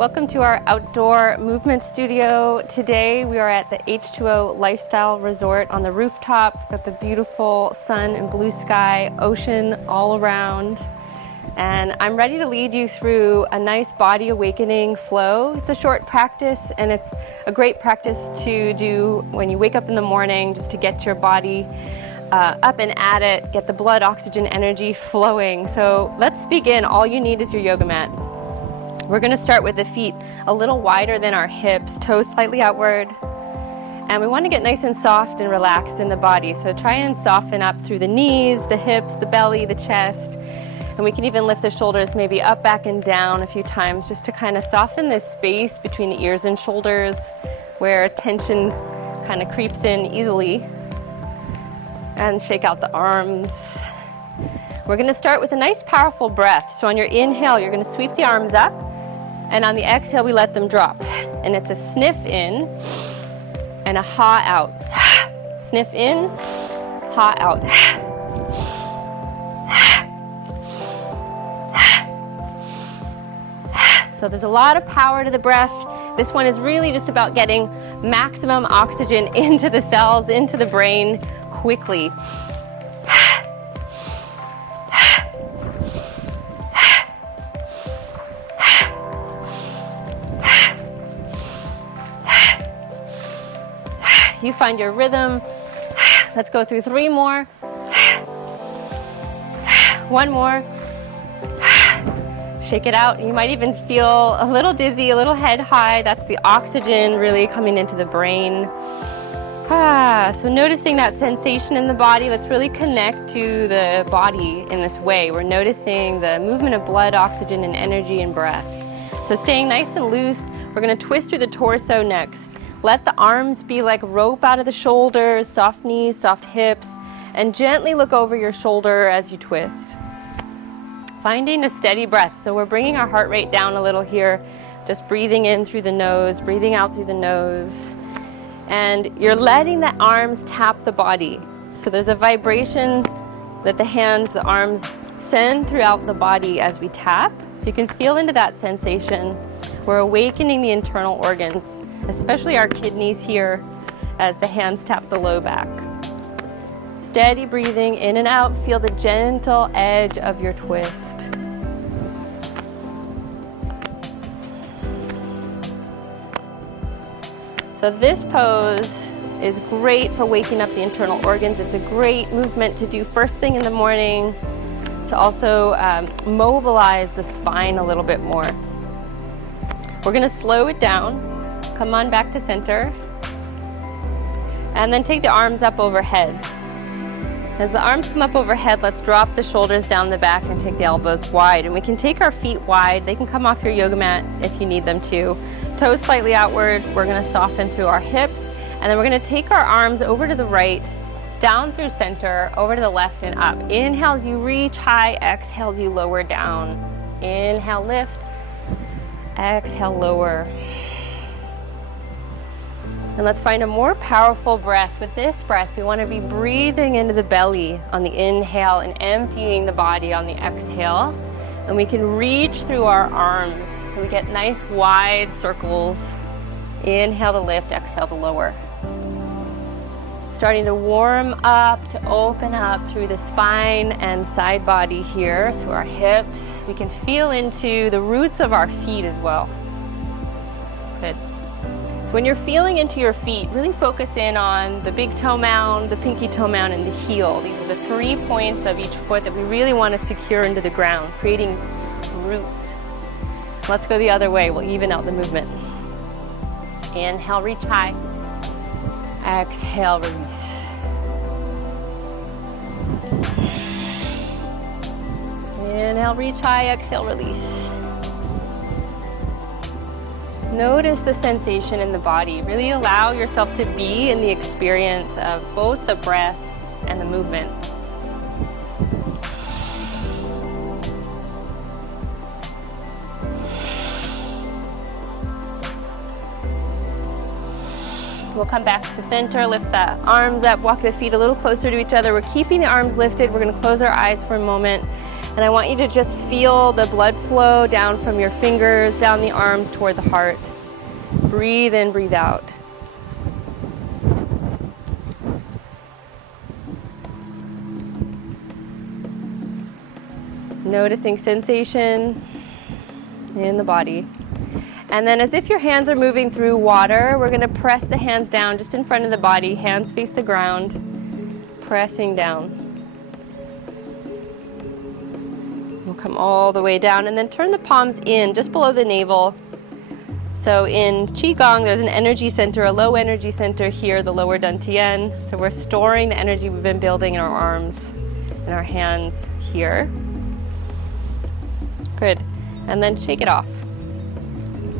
Welcome to our outdoor movement studio. Today we are at the H2O Lifestyle Resort on the rooftop. We've got the beautiful sun and blue sky, ocean all around. And I'm ready to lead you through a nice body awakening flow. It's a short practice and it's a great practice to do when you wake up in the morning, just to get your body up and at it, get the blood, oxygen, energy flowing. So let's begin. All you need is your yoga mat. We're going to start with the feet a little wider than our hips, toes slightly outward. And we want to get nice and soft and relaxed in the body. So try and soften up through the knees, the hips, the belly, the chest. And we can even lift the shoulders maybe up, back, and down a few times just to kind of soften this space between the ears and shoulders where tension kind of creeps in easily. And shake out the arms. We're going to start with a nice powerful breath. So on your inhale, you're going to sweep the arms up. And on the exhale, we let them drop. And it's a sniff in and a ha out. Sniff in, ha out. So there's a lot of power to the breath. This one is really just about getting maximum oxygen into the cells, into the brain quickly. You find your rhythm. Let's go through 3 more. 1 more. Shake it out. You might even feel a little dizzy, a little head high. That's the oxygen really coming into the brain. So noticing that sensation in the body, let's really connect to the body in this way. We're noticing the movement of blood, oxygen, and energy and breath. So staying nice and loose, we're going to twist through the torso next. Let the arms be like rope out of the shoulders, soft knees, soft hips, and gently look over your shoulder as you twist. Finding a steady breath. So we're bringing our heart rate down a little here, just breathing in through the nose, breathing out through the nose. And you're letting the arms tap the body. So there's a vibration that the hands, the arms send throughout the body as we tap. So you can feel into that sensation. We're awakening the internal organs, especially our kidneys here as the hands tap the low back. Steady breathing in and out. Feel the gentle edge of your twist. So this pose is great for waking up the internal organs. It's a great movement to do first thing in the morning to also mobilize the spine a little bit more. We're going to slow it down. Come on back to center. And then take the arms up overhead. As the arms come up overhead, let's drop the shoulders down the back and take the elbows wide. And we can take our feet wide. They can come off your yoga mat if you need them to. Toes slightly outward. We're going to soften through our hips. And then we're going to take our arms over to the right, down through center, over to the left and up. Inhales, you reach high. Exhales, you lower down. Inhale, lift. Exhale, lower. And let's find a more powerful breath. With this breath, we want to be breathing into the belly on the inhale and emptying the body on the exhale. And we can reach through our arms. So we get nice wide circles. Inhale to lift, exhale to lower. Starting to warm up, to open up through the spine and side body here, through our hips. We can feel into the roots of our feet as well. Good. So when you're feeling into your feet, really focus in on the big toe mound, the pinky toe mound, and the heel. These are the 3 points of each foot that we really want to secure into the ground, creating roots. Let's go the other way. We'll even out the movement. Inhale, reach high. Exhale, release. Inhale, reach high. Exhale, release. Notice the sensation in the body. Really allow yourself to be in the experience of both the breath and the movement. We'll come back to center, lift the arms up, walk the feet a little closer to each other. We're keeping the arms lifted. We're going to close our eyes for a moment. And I want you to just feel the blood flow down from your fingers, down the arms toward the heart. Breathe in, breathe out. Noticing sensation in the body. And then as if your hands are moving through water, we're going to press the hands down just in front of the body. Hands face the ground, pressing down. We'll come all the way down and then turn the palms in just below the navel. So in Qigong, there's an energy center, a low energy center here, the lower dantian. So we're storing the energy we've been building in our arms and our hands here. Good. And then shake it off.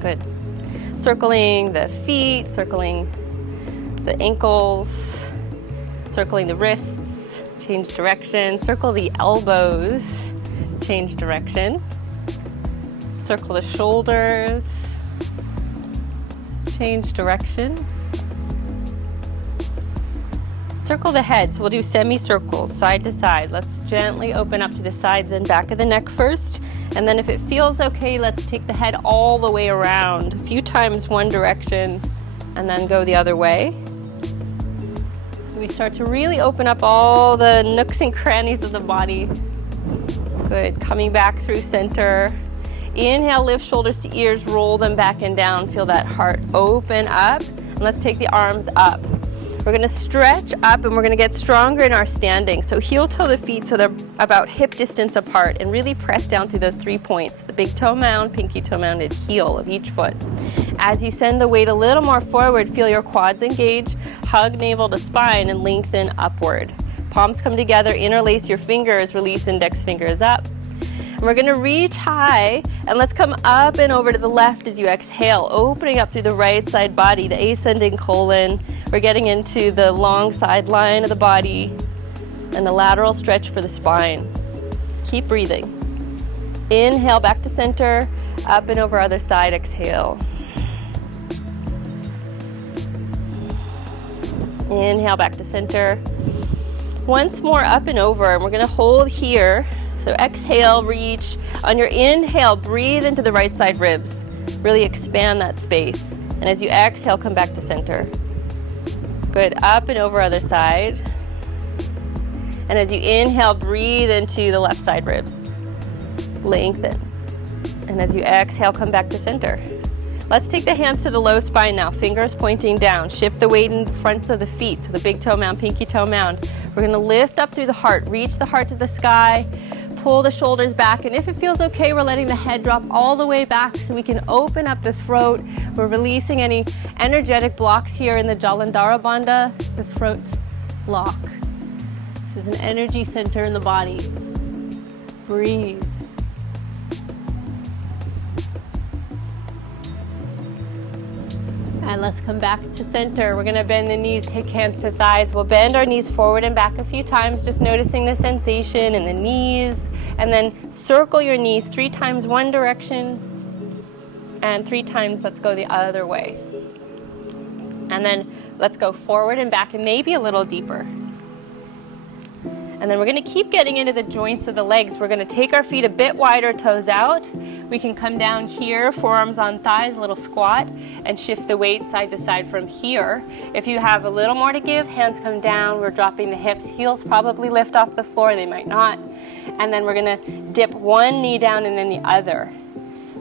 Good. Circling the feet, circling the ankles, circling the wrists, change direction, circle the elbows, change direction, circle the shoulders, change direction. Circle the head, so we'll do semicircles, side to side. Let's gently open up to the sides and back of the neck first. And then if it feels okay, let's take the head all the way around. A few times one direction and then go the other way. So we start to really open up all the nooks and crannies of the body. Good, coming back through center. Inhale, lift shoulders to ears, roll them back and down. Feel that heart open up. And let's take the arms up. We're going to stretch up and we're going to get stronger in our standing. So heel toe the feet so they're about hip distance apart and really press down through those 3 points, the big toe mound, pinky toe mound, and heel of each foot. As you send the weight a little more forward, feel your quads engage, hug navel to spine and lengthen upward. Palms come together, interlace your fingers, release index fingers up. And we're going to reach high and let's come up and over to the left as you exhale, opening up through the right side body, the ascending colon. We're getting into the long side line of the body and the lateral stretch for the spine. Keep breathing. Inhale back to center, up and over other side, exhale. Inhale back to center. Once more up and over, and we're going to hold here. So exhale, reach. On your inhale, breathe into the right side ribs. Really expand that space. And as you exhale, come back to center. Good, up and over other side. And as you inhale, breathe into the left side ribs. Lengthen. And as you exhale, come back to center. Let's take the hands to the low spine now, fingers pointing down. Shift the weight in the fronts of the feet, so the big toe mound, pinky toe mound. We're gonna lift up through the heart, reach the heart to the sky, pull the shoulders back, and if it feels okay, we're letting the head drop all the way back so we can open up the throat. We're releasing any energetic blocks here in the Jalandhara Bandha, the throat's block. This is an energy center in the body. Breathe. And let's come back to center. We're gonna bend the knees, take hands to thighs. We'll bend our knees forward and back a few times, just noticing the sensation in the knees. And then circle your knees 3 times one direction, and 3 times let's go the other way. And then let's go forward and back and maybe a little deeper. And then we're gonna keep getting into the joints of the legs. We're gonna take our feet a bit wider, toes out. We can come down here, forearms on thighs, a little squat, and shift the weight side to side from here. If you have a little more to give, hands come down, we're dropping the hips, heels probably lift off the floor, they might not. And then we're gonna dip one knee down and then the other.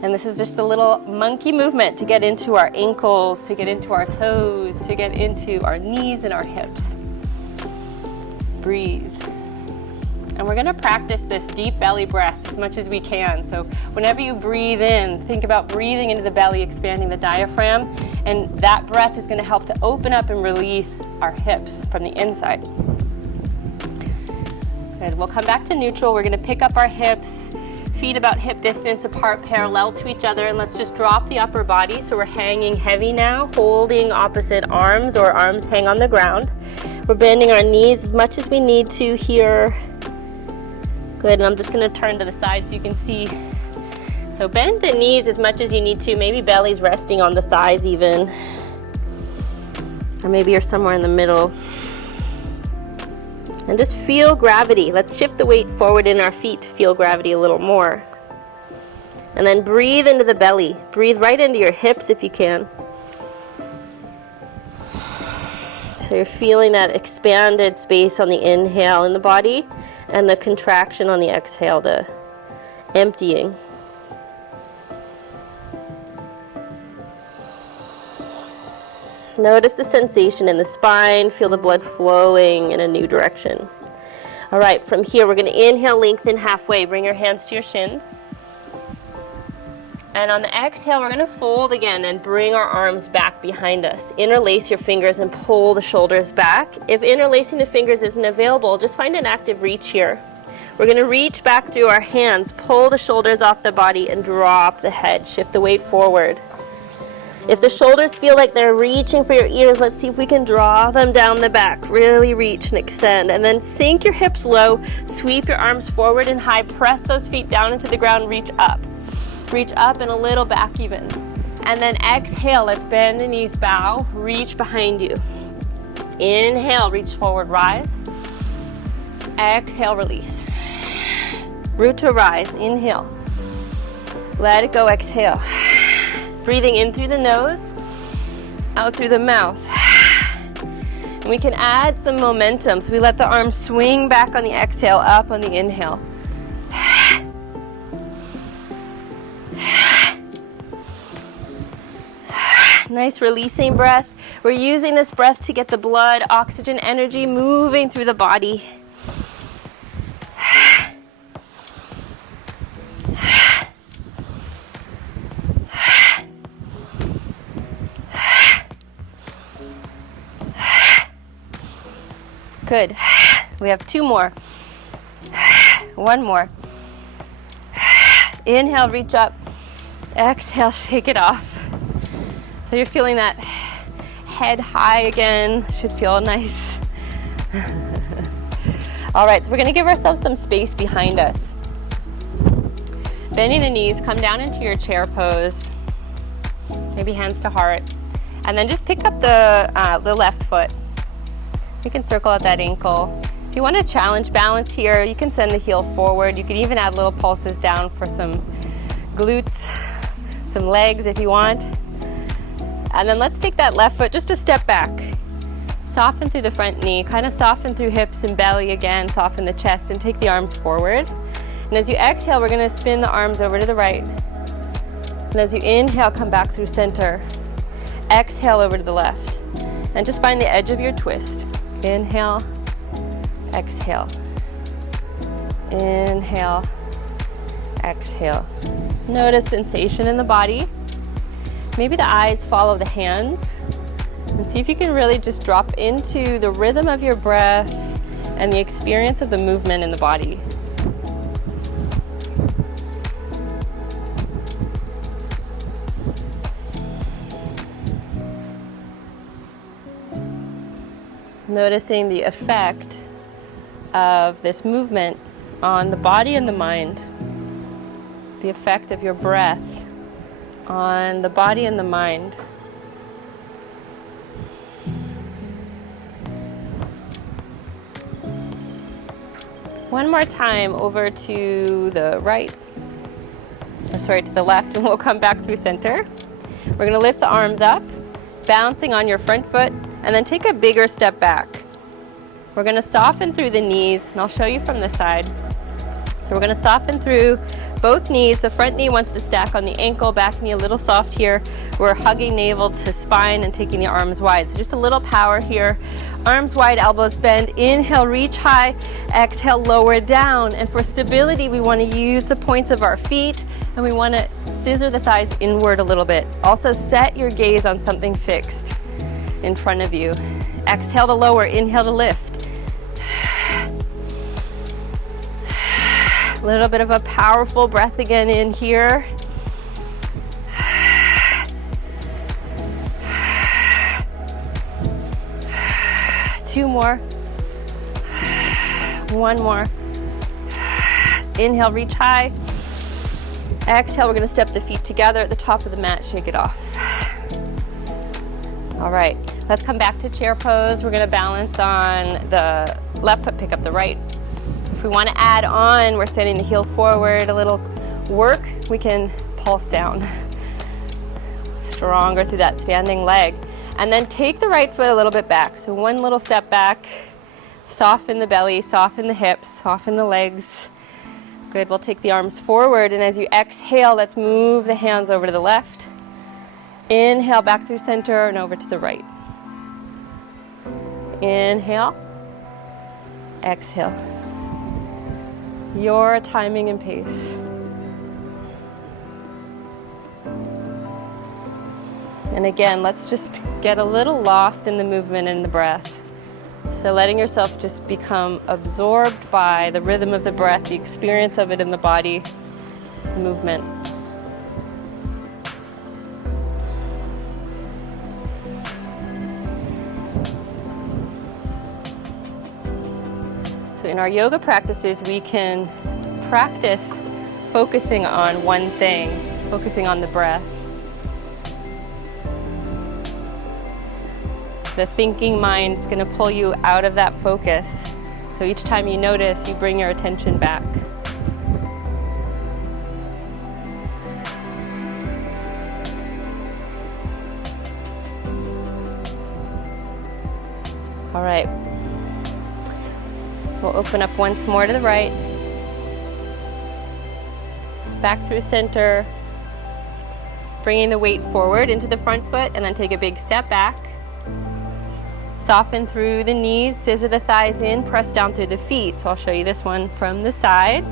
And this is just a little monkey movement to get into our ankles, to get into our toes, to get into our knees and our hips. Breathe. And we're gonna practice this deep belly breath as much as we can. So whenever you breathe in, think about breathing into the belly, expanding the diaphragm, and that breath is gonna help to open up and release our hips from the inside. Good, we'll come back to neutral. We're gonna pick up our hips, feet about hip distance apart, parallel to each other, and let's just drop the upper body. So we're hanging heavy now, holding opposite arms, or arms hang on the ground. We're bending our knees as much as we need to here. Good, and I'm just gonna turn to the side so you can see. So bend the knees as much as you need to, maybe belly's resting on the thighs even. Or maybe you're somewhere in the middle. And just feel gravity. Let's shift the weight forward in our feet to feel gravity a little more. And then breathe into the belly. Breathe right into your hips if you can. So you're feeling that expanded space on the inhale in the body and the contraction on the exhale, the emptying. Notice the sensation in the spine. Feel the blood flowing in a new direction. All right, from here we're going to inhale, lengthen halfway. Bring your hands to your shins. And on the exhale, we're going to fold again and bring our arms back behind us. Interlace your fingers and pull the shoulders back. If interlacing the fingers isn't available, just find an active reach here. We're going to reach back through our hands, pull the shoulders off the body, and drop the head. Shift the weight forward. If the shoulders feel like they're reaching for your ears, let's see if we can draw them down the back. Really reach and extend. And then sink your hips low, sweep your arms forward and high, press those feet down into the ground, reach up. Reach up and a little back even. And then exhale, let's bend the knees, bow, reach behind you. Inhale, reach forward, rise. Exhale, release. Root to rise, inhale. Let it go, exhale. Breathing in through the nose, out through the mouth. And we can add some momentum, so we let the arms swing back on the exhale, up on the inhale. Nice releasing breath. We're using this breath to get the blood, oxygen, energy moving through the body. Good. We have two more. One more. Inhale, reach up. Exhale, shake it off. So you're feeling that head high again. Should feel nice. All right, so we're gonna give ourselves some space behind us. Bending the knees, come down into your chair pose. Maybe hands to heart. And then just pick up the left foot. You can circle out that ankle. If you want to challenge balance here, you can send the heel forward. You can even add little pulses down for some glutes, some legs if you want. And then let's take that left foot just a step back. Soften through the front knee, kind of soften through hips and belly again, soften the chest and take the arms forward. And as you exhale, we're going to spin the arms over to the right. And as you inhale, come back through center. Exhale over to the left. And just find the edge of your twist. Inhale, exhale. Inhale, exhale. Notice sensation in the body. Maybe the eyes follow the hands. And see if you can really just drop into the rhythm of your breath and the experience of the movement in the body. Noticing the effect of this movement on the body and the mind. The effect of your breath on the body and the mind. One more time over to the right, to the left, and we'll come back through center. We're going to lift the arms up, balancing on your front foot, and then take a bigger step back. We're going to soften through the knees, and I'll show you from the side. So we're going to soften through both knees. The front knee wants to stack on the ankle, back knee a little soft here. We're hugging navel to spine and taking the arms wide. So just a little power here. Arms wide, elbows bend. Inhale, reach high. Exhale, lower down. And for stability, we want to use the points of our feet, and we want to scissor the thighs inward a little bit. Also, set your gaze on something fixed in front of you. Exhale to lower, inhale to lift. A little bit of a powerful breath again in here. Two more. One more. Inhale, reach high. Exhale, we're going to step the feet together at the top of the mat, shake it off. All right, let's come back to chair pose. We're gonna balance on the left foot, pick up the right. If we wanna add on, we're sending the heel forward, a little work, we can pulse down. Stronger through that standing leg. And then take the right foot a little bit back. So one little step back, soften the belly, soften the hips, soften the legs. Good, we'll take the arms forward, and as you exhale, let's move the hands over to the left. Inhale back through center and over to the right. Inhale, exhale. Your timing and pace. And again, let's just get a little lost in the movement and the breath. So letting yourself just become absorbed by the rhythm of the breath, the experience of it in the body, movement. So in our yoga practices, we can practice focusing on one thing, focusing on the breath. The thinking mind is going to pull you out of that focus. So each time you notice, you bring your attention back. All right. We'll open up once more to the right. Back through center. Bringing the weight forward into the front foot and then take a big step back. Soften through the knees, scissor the thighs in, press down through the feet. So I'll show you this one from the side.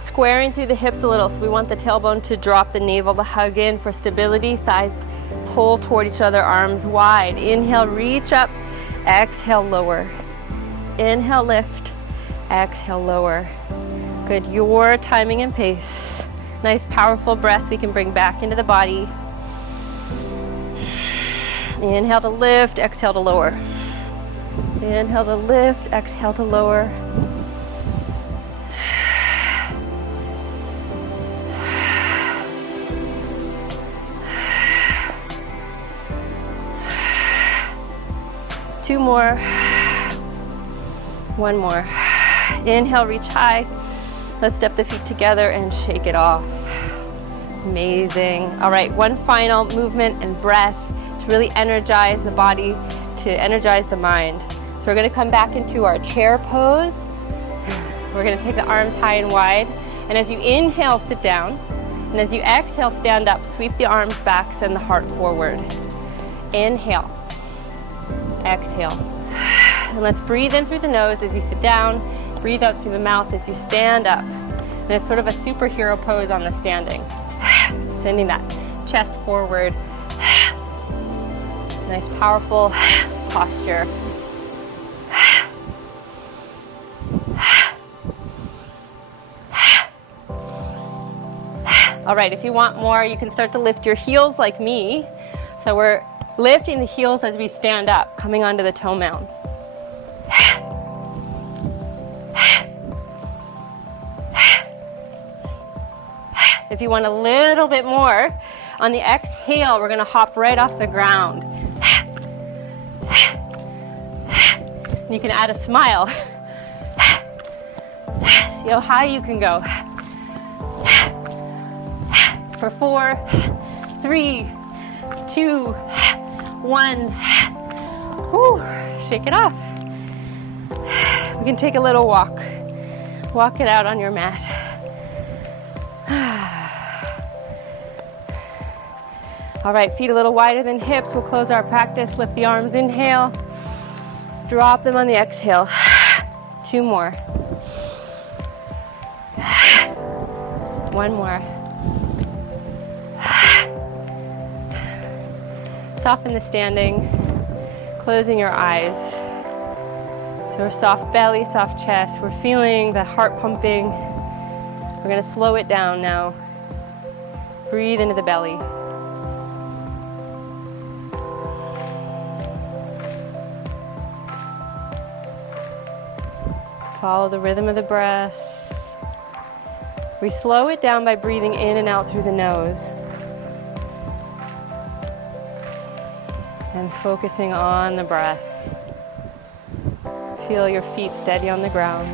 Squaring through the hips a little, so we want the tailbone to drop, the navel to hug in for stability. Thighs pull toward each other, arms wide. Inhale, reach up. Exhale, lower. Inhale, lift. Exhale, lower. Good, your timing and pace. Nice, powerful breath we can bring back into the body. Inhale to lift, exhale to lower. Inhale to lift, exhale to lower. Two more. One more. Inhale, reach high. Let's step the feet together and shake it off. Amazing. All right, one final movement and breath to really energize the body, to energize the mind. So we're going to come back into our chair pose. We're going to take the arms high and wide. And as you inhale, sit down. And as you exhale, stand up. Sweep the arms back, send the heart forward. Inhale. Exhale. And let's breathe in through the nose as you sit down. Breathe out through the mouth as you stand up. And it's sort of a superhero pose on the standing. Sending that chest forward. Nice, powerful posture. All right, if you want more, you can start to lift your heels like me. So we're lifting the heels as we stand up, coming onto the toe mounds. If you want a little bit more, on the exhale, we're going to hop right off the ground. You can add a smile. See how high you can go. For 4, 3, 2, 1. Whew, shake it off. We can take a little walk. Walk it out on your mat. All right, feet a little wider than hips. We'll close our practice. Lift the arms, inhale. Drop them on the exhale. 2 more. 1 more. Soften the standing, closing your eyes. So we're soft belly, soft chest. We're feeling the heart pumping. We're going to slow it down now. Breathe into the belly. Follow the rhythm of the breath. We slow it down by breathing in and out through the nose. and focusing on the breath. Feel your feet steady on the ground.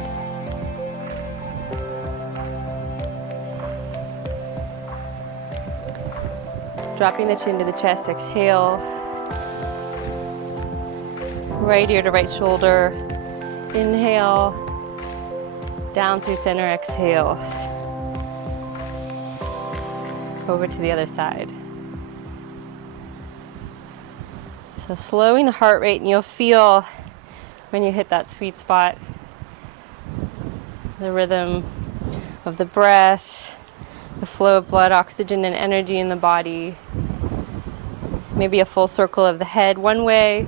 Dropping the chin to the chest, exhale. Right ear to right shoulder. Inhale. Down through center, exhale. Over to the other side. So slowing the heart rate, and you'll feel when you hit that sweet spot, the rhythm of the breath, the flow of blood, oxygen, and energy in the body. Maybe a full circle of the head one way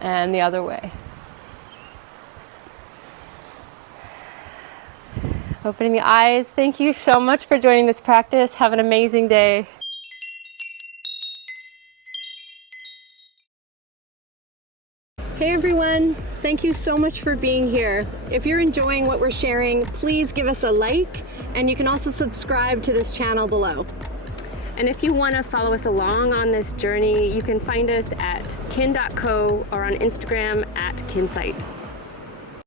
and the other way. Opening the eyes. Thank you so much for joining this practice. Have an amazing day. Hey everyone, thank you so much for being here. If you're enjoying what we're sharing, please give us a like, and you can also subscribe to this channel below. And if you want to follow us along on this journey, you can find us at kin.co or on Instagram at kinsight.